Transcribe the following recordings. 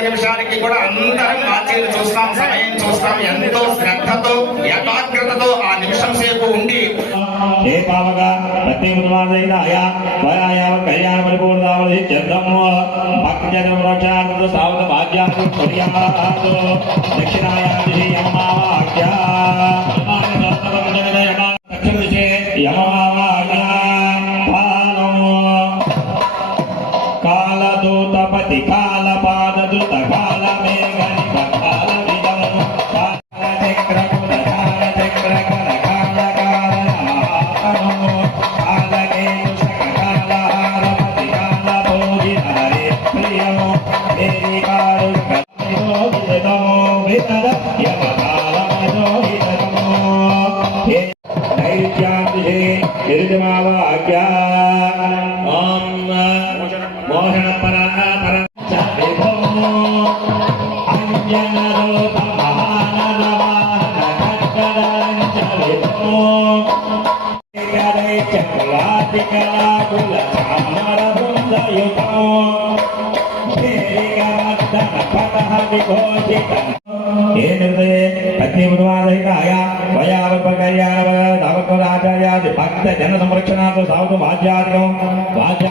నిమిషానికి కూడా అందరం వాచీలు చూస్తాం, సమయం చూస్తాం. ఎంతో శ్రద్ధతో ఏకాగ్రతతో ఆ నిమిషం సేపు ఉండి కళ్యాణ పరిపూర్ణావధి చంద్రము భక్తి చంద్ర సావత భాగ్యాలు దక్షిణాయాది యమమావాక్య కాలదూతపతి కాలపాదూత కాల మేఘని కాల విధం చక్ర కుల చక్ర కర కాల కారణము కాలకేతు శక కాలహారపతి కాల భోజి హరే ప్రియము దేవి కారు కయోగితమో వితర యమ కాలమజోహితమో నైత్యాంతిషే నిర్జమావాక్య ఓం మోహన పరః పరం చవిభో అంజనరూప మహానరవాహన కట్టరం చవిభో కరై చక్రాతి కళాకుల చామర బృందయుతో భేరికమర్దన పటః విఘోషిత ఏ నిర్దయే పత్నిముద్వాదహితాయ వయావల్పకల్యాణ నవకులాచార్యాది భక్త జన సంరక్షణార్థ సాధు వాద్యాదికం వాద్య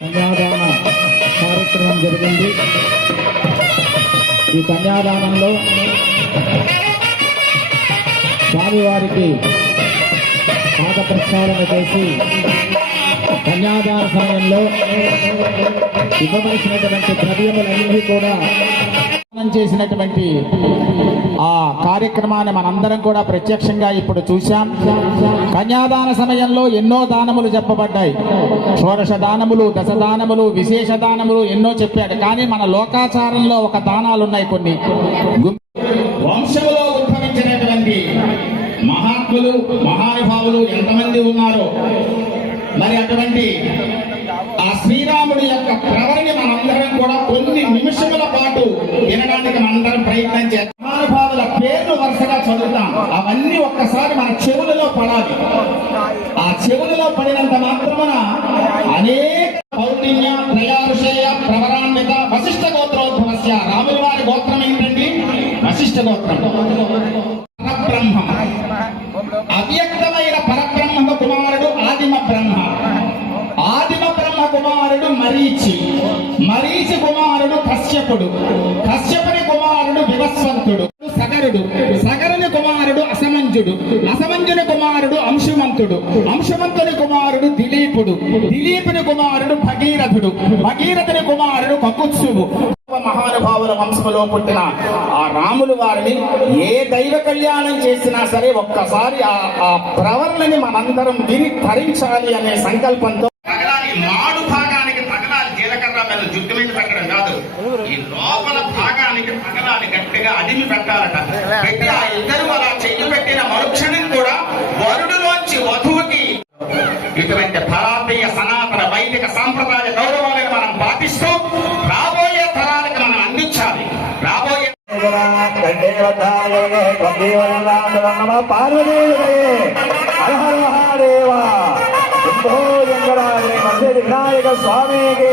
కన్యాదాన కార్యక్రమం జరిగింది. ఈ కన్యాదానంలో స్వామివారికి పాద ప్రక్షాళన చేసి కన్యాదాన సమయంలో ఇవ్వవలసినటువంటి ద్రవ్యములన్నీ కూడా దానం చేసినటువంటి ఆ కార్యక్రమాన్ని మనందరం కూడా ప్రత్యక్షంగా ఇప్పుడు చూశాం. కన్యాదాన సమయంలో ఎన్నో దానములు చెప్పబడ్డాయి. షోడశ దానములు, దశ దానములు, విశేష దానములు ఎన్నో చెప్పాడు. కానీ మన లోకాచారంలో ఒక దానాలు ఉన్నాయి కొన్ని. వంశములో ఉద్భవించినటువంటి మహాత్ములు మహానుభావులు ఎంతమంది ఉన్నారో, మరి అటువంటి ఆ శ్రీరాముడి యొక్క ప్రవరని మనందరం కూడా కొన్ని నిమిషముల పాటు వినడానికి మనందరం ప్రయత్నం చేస్తాం. మహానుభావుల పేర్లు వరుసగా చదువుతాం. అవన్నీ ఒక్కసారి మన చెవులలో పడాలి. ఆ చెవులలో పడినంత మాత్రమున అనేక పౌర్ణిమ్య త్రయారుషేయ ప్రవరాన్విత వశిష్ఠ గోత్రోద్భవస్య. రాముల వారి గోత్రం ఏంటండి? వశిష్ఠ గోత్రం. పరబ్రహ్మ, అవ్యక్తమైన పరబ్రహ్మ కుమారుడు ఆదిమ బ్రహ్మ. ఆదిమ బ్రహ్మ కుమారుడు మరీచి. మరీచి కుమారుడు కశ్యపుడు. కశ్యపుని కుమారుడు వివస్వంతుడు. సగరుడు. సగరుని కుమారుడు అసమంజుడు. అసమంజుని కుమారుడు అంశుమంతుడు. అంశుమంతుని కుమారుడు దిలీపుడు. దిలీపుని కుమారుడు భగీరథుడు. భగీరథుని కుమారుడు కకుత్సువు. మహానుభావుల వంశములో పుట్టిన ఆ రాములు వారిని ఏ దైవ కళ్యాణం చేసినా సరే ఒక్కసారి ఆ ప్రవర్ణని మనందరం విని ధరించాలి అనే సంకల్పంతో తగలాలి. మాడు భాగానికి తగలాలి. జీలకర్ర మీద జుట్టు మీద పెట్టడం కాదు, ఈ లోపల భాగానికి తగలాలి. గట్టిగా అదిమి పెట్టాలట. పెట్టి ఆ ఇద్దరు అలా చెయ్యి పెట్టిన మరుక్షణం కూడా వరుడులోంచి వధువుకి ఇటువంటి భారతీయ సనాతన వైదిక సాంప్రదాయ గౌరవాలను మనం పాటిస్తూ రాబోయే తరాలకు మనం అందించాలి. రాబోయే వినాయక స్వామికి